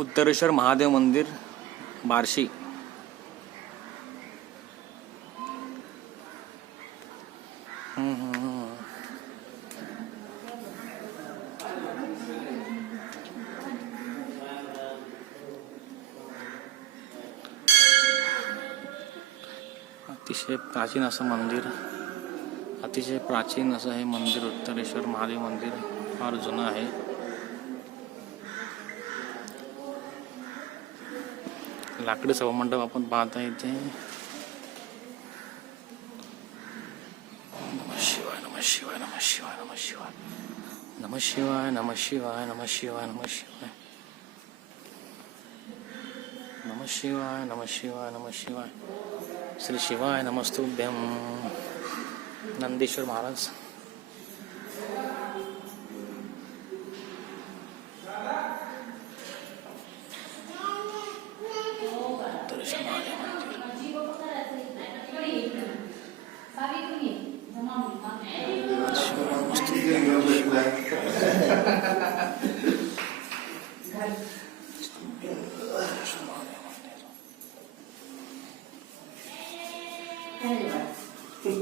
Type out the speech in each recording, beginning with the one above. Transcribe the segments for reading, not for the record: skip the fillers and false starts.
उत्तरेश्वर महादेव मंदिर बार्शी. अतिशय प्राचीन असं मंदिर, अतिशय प्राचीन असं हे मंदिर उत्तरेश्वर महादेव मंदिर फार जुनं आहे. लाकडी सभामंडप आपण पाहता इथे. नमः शिवाय नमः शिवाय नमः शिवाय नमः शिवाय नमः शिवाय नमः शिवाय नमः शिवाय नमः शिवाय नमः शिवाय नमः शिवाय नमः शिवाय. श्री शिवाय नमस्तुभ्यं. नंदेश्वर महाराज.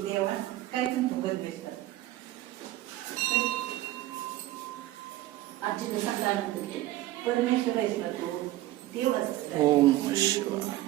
देवा काय तुम्ही बघत बसतात आजी सांगा परमेश्वर आहेस ना तू देव असतो. ओम शिवाय.